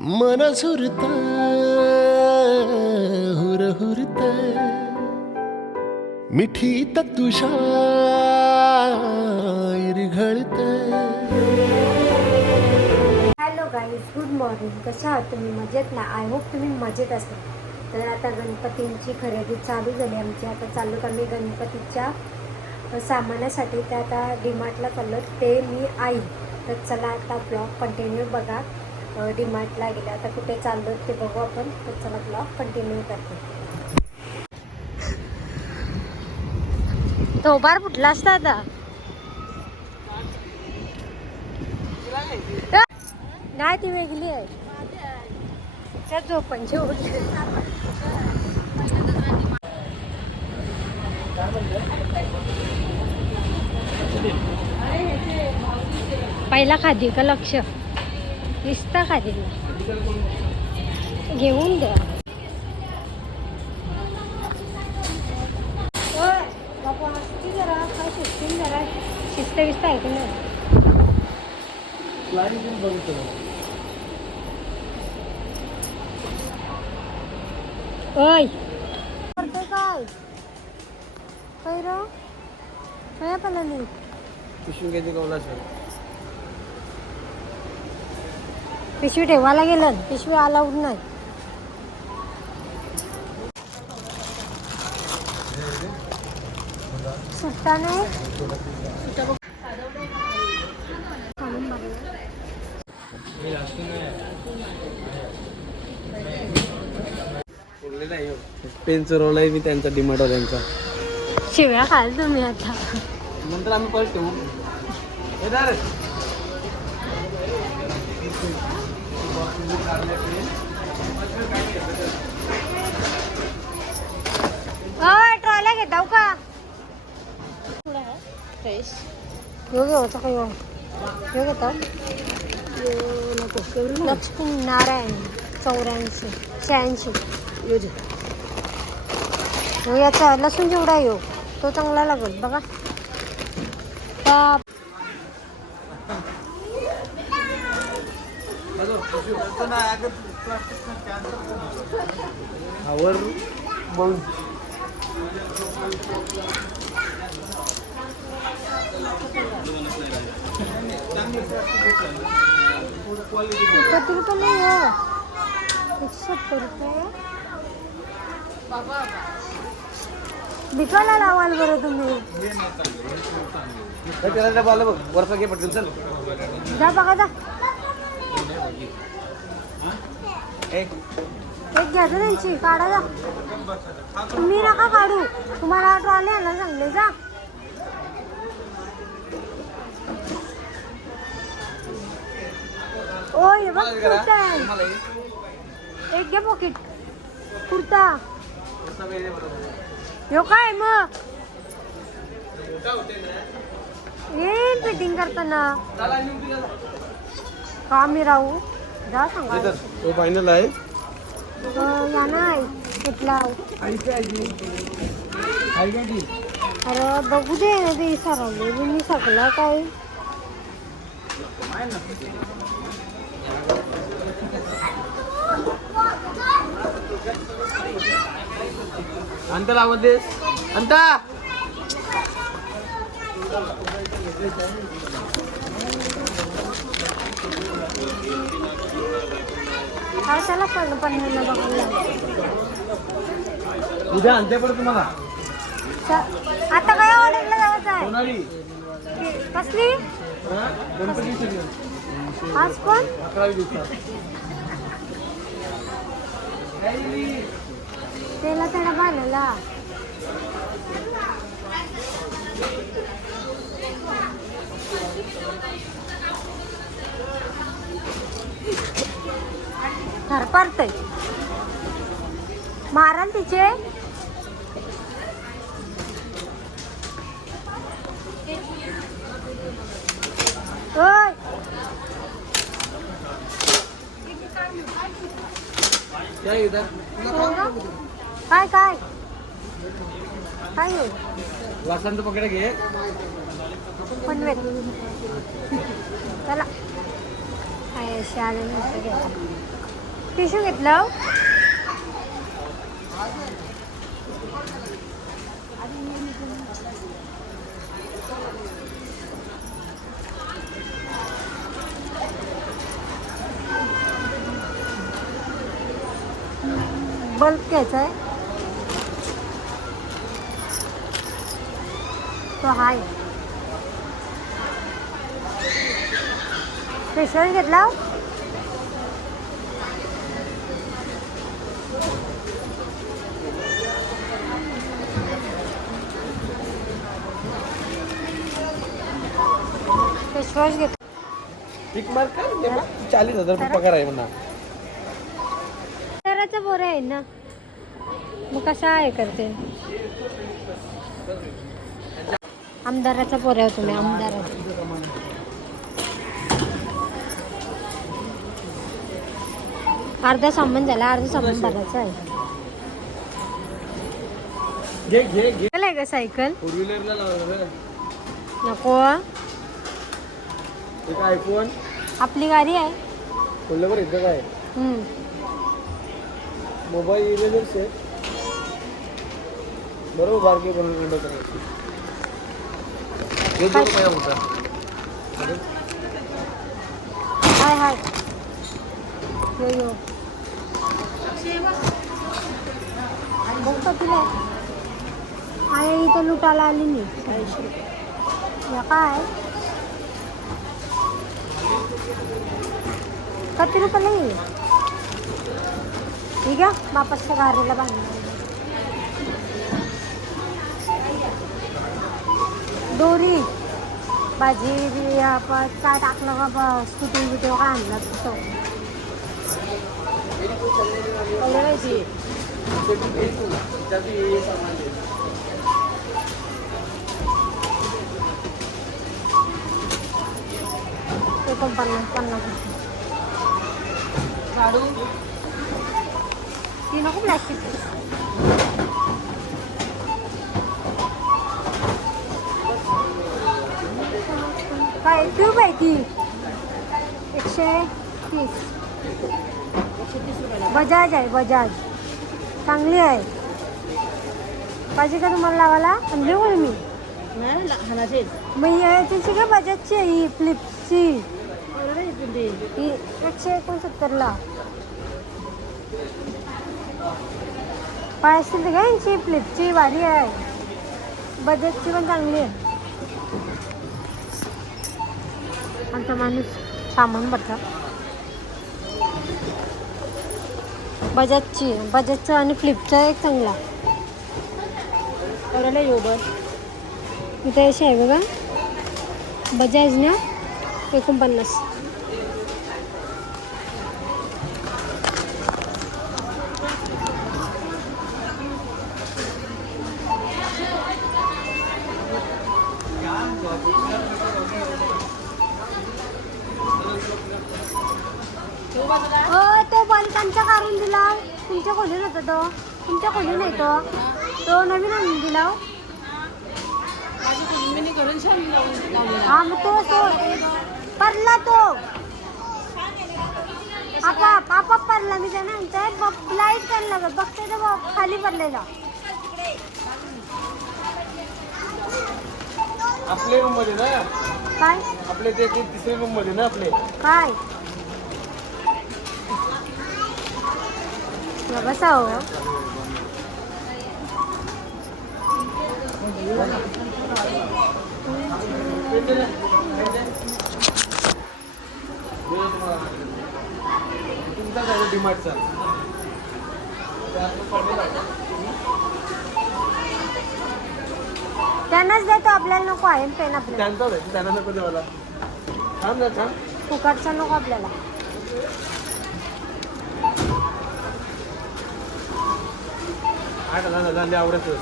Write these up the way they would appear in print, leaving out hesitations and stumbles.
मन झुरत हुरहुरत मिठीत तुझ्या इरघळत. Hello guys, good morning. कशा आहात तुम्ही? मजेत ना? आय होप तुम्ही मजेत असाल. तर आता गणपतींची खरेदी चालू झाली आमची. आता चाललो आम्ही गणपतीच्या सामानासाठी. ते आता डीमार्टला चाललो, ते मी आई. तर चला आता ब्लॉग कंटिन्यू बघा. डीमार्टला गेले, आता कुठे चाललो ते बघू आपण. तर चला ब्लॉग कंटिन्यू करते. तो बार फुटला असता आता. नाही, ती वेगळी आहे. त्या झोपांची उठले. पहिला खादी का लक्ष दिसता खादीला घेऊन द्या. जरा काय शिस्तीन, जरा शिस्त विस्त आहे की नाही. ओय करते काय काय र काय पाला नाही पिशवी ठेवायला गेलं, पिशवी अलाउड नाही. सुट्टा नाही. पेन चोरवलाय मी त्यांचा डिमार्टवाल्यांचा. शिव्या खाल तुम्ही आता. नंतर आम्ही परत ठेवू. ट्रॉल्या घेताव का? यो घेऊचा का यो घेता. लक्ष्मी नारायण 84-86. याचा लसूण जेवढा येऊ तो चांगला लागेल बघा. किती रुपये नाही हो? 170 रुपये. विकायला लावाल बरं तुम्ही. वरचा घे पटकन चल. जा बघा जा. एक घ्या त्यांची काढा जा. तुम्ही नका काढू, तुम्हाला ट्रॉली आणायला सांगले. जा. ओय बघ कुर्ता आहे. एक घे पॉकेट कुर्ता. यो काय मग येईल फिटिंग करताना का मी राहू. जा सांगा. तो फायनल आहे. या नाही कुठला. अरे बघू दे ना ते सरवले मी सगळं काय. अंता लावत देस. अंता काय त्याला पडलं बघायला. उद्या अंत्या पडत तुम्हाला. आता काय ऑर्डरला जायचं आहे? सोनाली कसली गणपती आज पण 11 दिवसात. त्याला त्याला बांधला. थरपारतय मारण तिचे. काय काय काय येऊ वासंत पकडे घे. पण चला अशी आल्यानंतर घ्यायला टिश्यू घेतलं. बल्ब घ्यायचा आहे तो हाय. फेशियल घेतला. फेसवॉश घेतला. टिक मार कर 40,000 रुपये पगार आहे म्हणा. आमदाराचा पोरं आहे ना मग कसा आहे करते. आमदाराचा पोरं आहे तुम्ही. आमदाराचा अर्धा सामान झाला. अर्धा सामान भरायचं आहे. घे घे घे. सायकल आहे का सायकल. फोर व्हीलरला लावलं नको ते काय आयफोन आपली गाडी आहे. खोललं बरं इथं काय मोबाईल इरेजर्स आहे बरोबर. बारके बनवून कंडो करायची हे जो काय होता हाय हाय यो यो बघतो तुला आहे इथं लुटायला आली नाही. या काय किती रुपयाला येईल. ठीक आहे वापसच्या गाडीला बांधणार. दोरी भाजी काय टाकलं का स्कूटी बिटी काय आणलं तसं. ते पण 50 ती नको प्लॅस्टिक. काय ट्यूब आहे ती 130. बजाज आहे. बजाज चांगली आहे. पाहिजे का तुम्हाला लावायला. आणली होईल मी मग याची का बजाजची आहे ही फ्लिपची. ही 169ला पाय असतील तर घ्या. यांची फ्लिपची भारी आहे. बजाजची पण चांगली आहे. आमचा माणूस सामान भरता. बजाजचं आणि फ्लिपचा एक चांगला. इथं अशी आहे बघा बजाज ना 49. तो बालिकांचा काढून दिला. तुमच्या खोलीत होता तो. तुमच्या खोली नाही तो नवीन आणून दिला. हा मग तो पडला. तो आपाप पडला. मी त्याने म्हणते लाईट करायला लागत बघते तर खाली पडलेला. आपल्या रूम मध्ये ना काय आपले ते तिसऱ्या रूम मध्ये ना आपले काय बसा हो. तुमचा डिमार्टचा त्यांनाच देतो. आपल्याला नको आहे पेन. आपल्याला त्यांना नको देवाला. थांब ना थांब. फुकटचा नको आपल्याला. आवडतच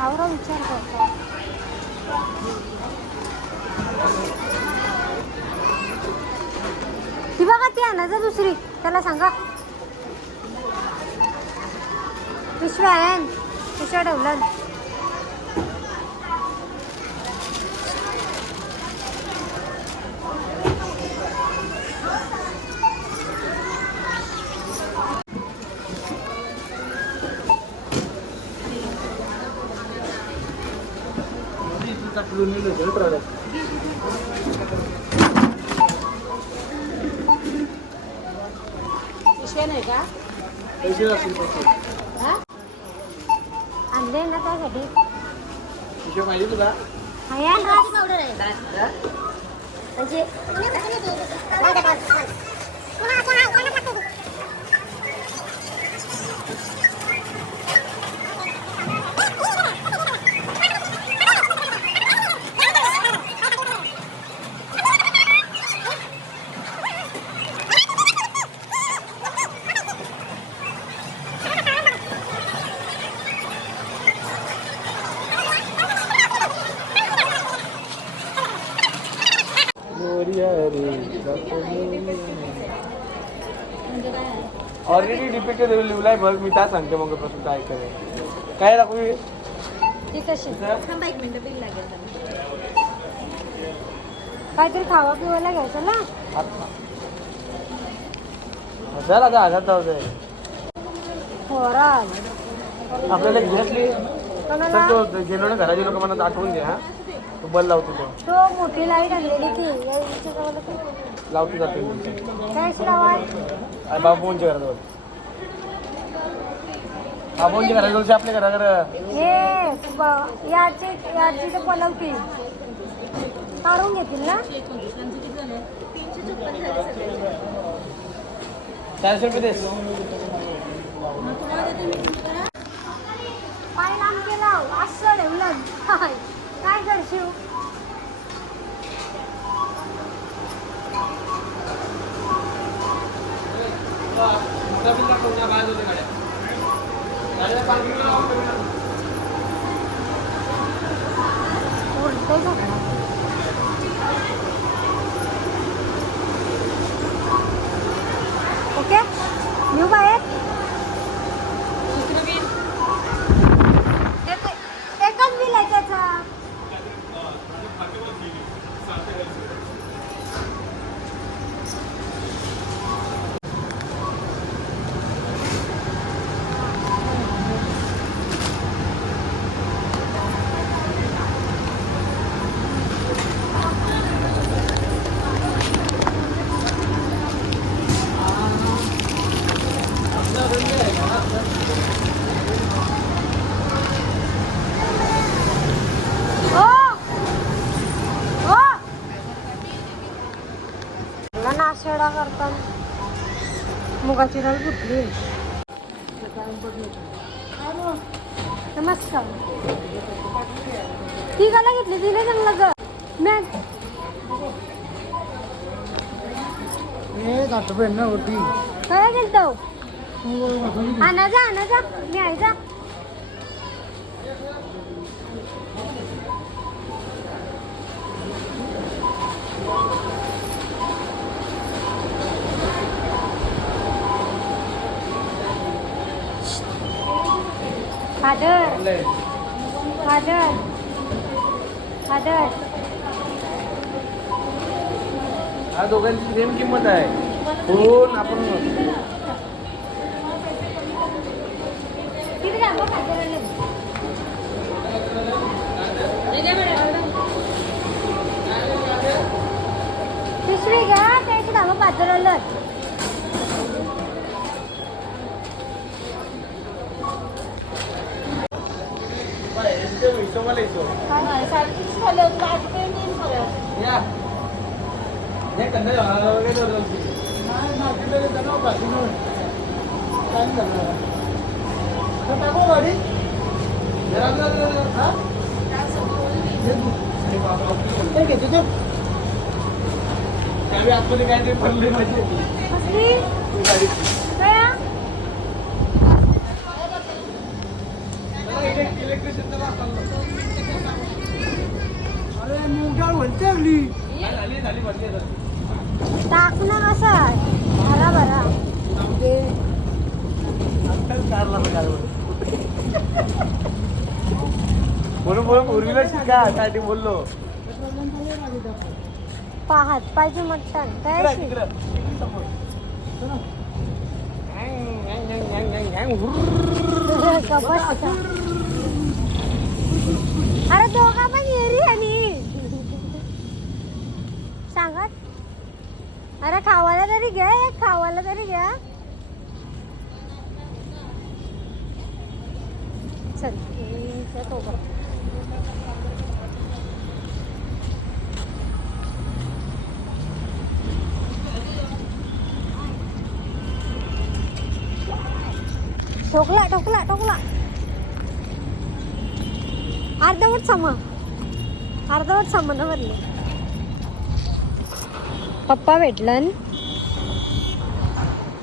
आवडा विचार करतो. ती बघा ती आणायचं दुसरी. त्याला सांगा पिशव्या आहे. पिशव्या ठेवलं आणले ना त्यासाठी पाहिजे तुला पावडर आहे म्हणजे ऑलरेडी डिपिक्टेड लिवलाय बघ मी काय सांगते मग पासून काय करेल काय दाखवू ती कशी काहीतरी खावा पिवायला घ्यायचं ना हजार आता हजार जाऊ खोराल आपल्याला घेतली कोणाला तर तो गेलो ना घराचे लोक मला आठवून घ्या तो बल लावतो तो तो मोठी लाईट आणलेली की या इथे जवळ की लावतो जातो काय अशी लावाय बाबूंच्या घराजवळ बाबूंच्या घराजवळचे आपल्या घराकडे हे याची तर पलवती काढून घेतील ना 400 रुपये देस पाय लांब केला असं ठेवलं काय करशील ओके न्यू बाहेर एकच बिल आहे त्याचा नाशेडा करतात मुगाची डाळ फुटली नमस्कार ती गाला घेतली तिने चांगलं ग होती काय गेलतो आणा जा मी आहे जा फादर हा दोघांची सेम किंमत आहे कोण आपण तिथे जा मग फादर पिशवी घ्या त्याची धाबा पातळलं हिशोबाला हिशोब या हे कंदा जाणार वगैरे टाको गाडी घेतो ते त्यावेळी आतमध्ये काहीतरी पडले माझी कसली गाडी काय इलेक्ट्रिशियनचा अरे मुगाळ म्हणते झाली बसली टाकणं कसं आहे भरा म्हणून पूर्वीला शिका साठी बोललो पाहत पाहिजे मटण काय अशी? गप्प बसा. अरे दोघा पण येरी आणि सांगा. अरे खावायला तरी घ्या, खावायला तरी घ्या. चल ठोकला ठोकला ठोकला. अर्धवट सामान भरले. पप्पा भेटलं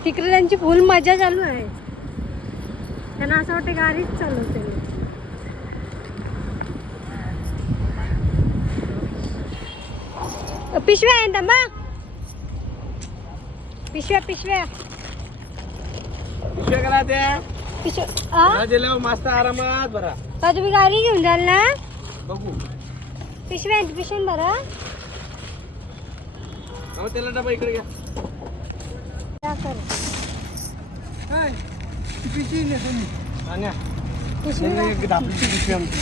तिकडे, त्यांची फुल मजा चालू आहे. त्यांना असं वाटतं गाडीच चालवते. पिशव्या आहे ना मग, पिशव्या पिशव्या करा त्या पिशव्या दिल्यावर मस्त आरामात भरा. का तुम्ही गाडी घेऊन जाल ना? बघू पिशव्या बरं. त्याला डबा इकडे घ्या. काय पिशवी नाही तुम्ही. आणि पिशव्या पिशवी आमची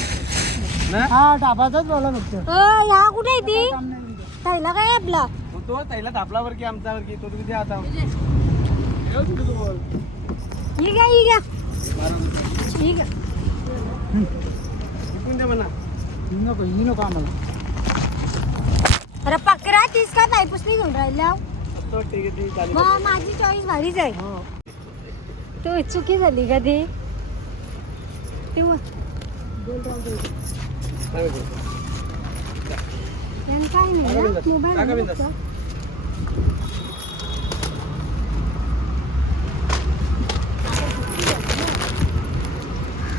ना. हा डाबाचाच बोला फक्त. ह्या कुठे आहे ती? काम नाही तुमचं. थैला काय आपला? तो त्याला थापलावर की आमच्यावर की तो तुम्ही आता ही घ्या ही घ्या ही घ्या. द्या म्हणा. ही नको आम्हाला. अरे पकरा तीस का ताईपुसली घेऊन राहिल्या. ठीक आहे ती चालेल. मग माझी चॉईस भारीच आहे. तू चुकी झाली का ती? काय नाही मोबाईल.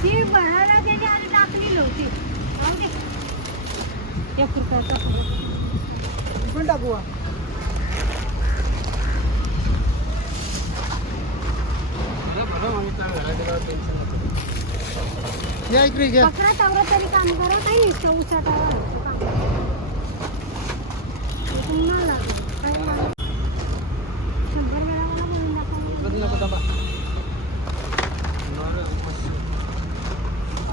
ती बनायला त्याने आधी टाकली नव्हती. पण टाकू हा. या इकडे घ्या. पकडा तेवढं तरी काम करा. काही नाही उचाटावर पुन्हा लागलं. काय लागलं? 100 वेळा मला बोलून दाखवा.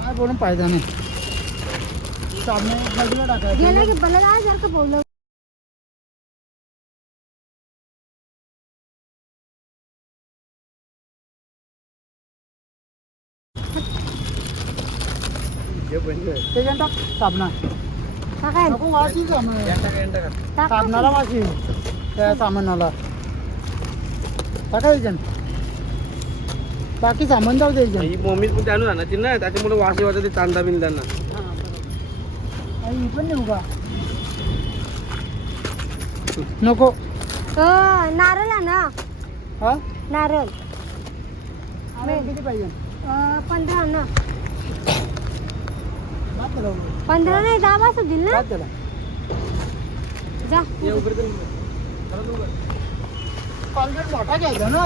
काय बोलून फायदा नाही. सामने बाजूला टाकायचं. गेलं की मला सारखं बोललं. त्याच्यानं टाक साबणा. काय नको वाशी साबणाला वाशी त्या सामानाला टाकायचं. बाकी सामान जाऊ द्यायचं. ही मम्मीच पण चालू राहणार ना, त्याच्यामुळे वास वाटत ते तांदा बिंदांना. ही पण नेऊ का? नको. नारळ आहे ना. हा नारळ किती पाहिजे? 15 ना. बाप त्याला उघड. 15 नाही 10 वाजता दिल ना. बाप त्याला. जा हे उघड कर. कॉलगेट मोठा घ्यायचा ना.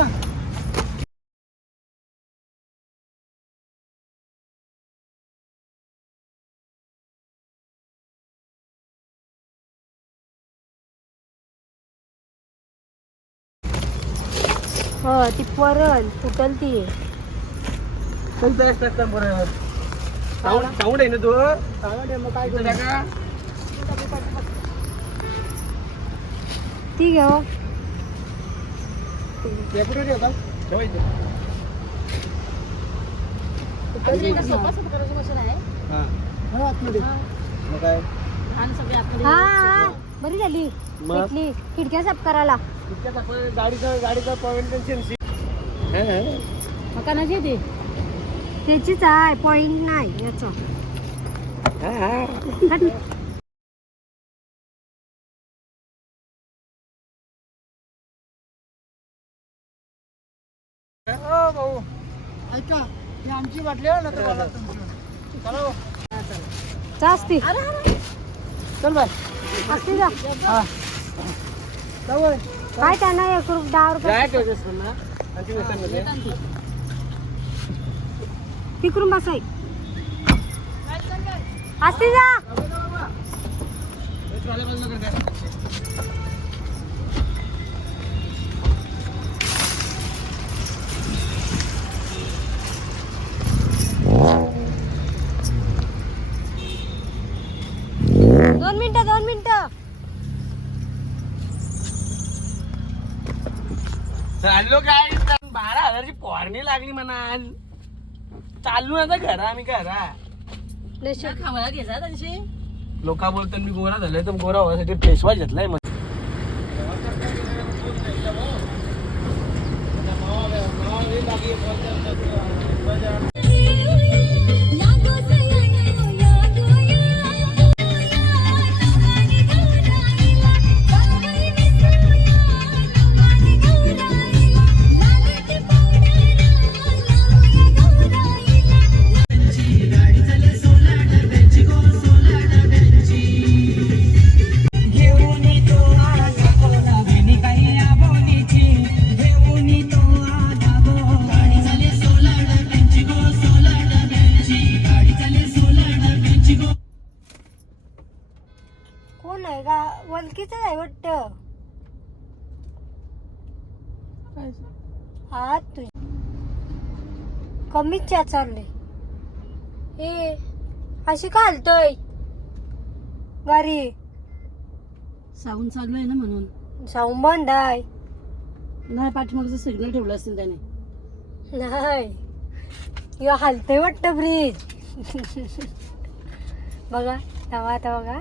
हो ती परल फुटल ती. कोणतं एक्स्ट्रा बरोबर साऊंड आहे ना तो. सांगा मग काय इथं करू? टाका. ती घेऊ. हे कुठे ठेवता? ठेवायचं. हा. हा, आतमध्ये. मग काय हा बरी झाली. मग? भेटली खिडक्या साफ करायला. इतक्यात आपण गाडीचा पॉइंट टेन्शन. त्याचीच आहे पॉइंट नाही याचा. ओ भाऊ ऐका, ही आमची बाटली आहे ना, तर मला तुमची. चला हो. जास्ती चल बाय. असते जा. हा जाऊ बाय. काय त्यांना 1 रुपये 10 रुपये काय ठेवायचं ना आणखी वेतन तिकडून बसाय. असते जा. दोन मिनिटं चाललो काय 12,000ची फवारणी लागली म्हणा. चाललो आता घरा आम्ही घरा. खावायला घ्यायचा त्यांची लोक बोलतात मी गोरा झालोय तर गोरा व्हायसाठी फेस वॉश घेतलाय. कोण आहे का वलकीच आहे वाटत. हा तुझ कमीच च्या चालले हे अशी का हलतोय गाडी. साऊंड चालू आहे ना म्हणून. साऊंड बंद आहे. नाही पाठीमागचं सिग्नल ठेवलं असेल त्याने. नाही यो हलतोय वाटत ब्रिज. बघा तवा आता बघा.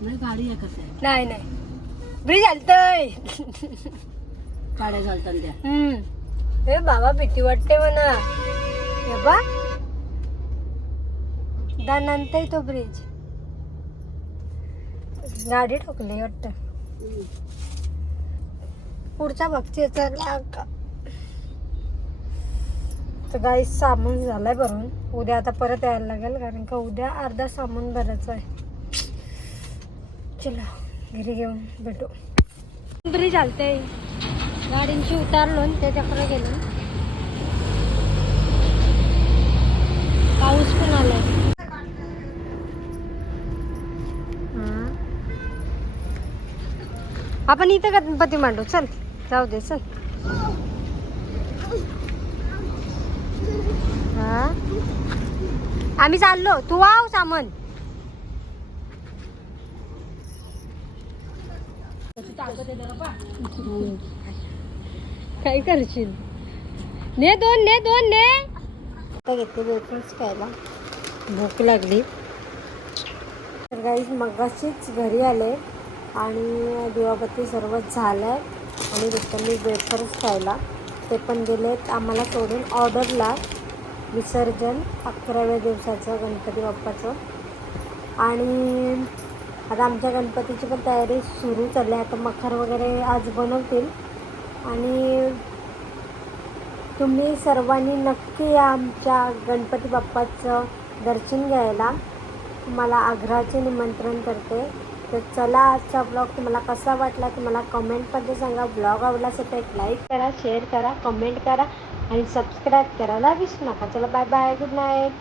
नाही गाडी एकच आहे. नाही नाही ब्रिज हलतोय. गाड्या चालतात त्या. हे बाबा भीती वाटते म्हणा. हे बा दानंतर तो ब्रिज गाडी ठोकली वाटत. पुढचा बघते चला का. तर गाई सामान झालाय भरून. उद्या आता परत यायला लागेल कारण का उद्या अर्धा सामान भरायचं आहे. चला घरी घेऊन भेटू. ब्रिज चालते गाडींची उतारलो आणि त्याच्याकडे गेलो. पाऊस पण आलाय. आपण इथं गणपती मांडू. चल जाऊ दे चल. हा आम्ही चाललो. तू वाव सामान. काय करशील. ने दोन आता घेतले ब्रेकफास्ट खायला. भूक लागली तर गाईज मगाशीच घरी आले आणि दिवाबत्ती सर्व झालं आहे आणि रिटर्न ब्रेकफास्ट खायला. ते पण दिलेत आम्हाला सोडून ऑर्डरला. विसर्जन 11व्या दिवसाचं गणपती बाप्पाचं. आणि आता आमच्या गणपतीची पण तयारी सुरू चालली आहे. आता मखर वगैरे आज बनवतील. आणि तुम्ही सर्वांनी नक्की या आमच्या गणपती बाप्पाचं दर्शन घ्यायला. तुम्हाला आग्रहाचे निमंत्रण करते. तर चला आजचा ब्लॉग तुम्हाला कसा वाटला तुम्हाला कमेंटमध्ये सांगा. ब्लॉग आवडला असेल तर एक लाईक करा, शेअर करा, कमेंट करा आणि सबस्क्राईब करायला विसरू नका. चला बाय बाय, गुड नाईट.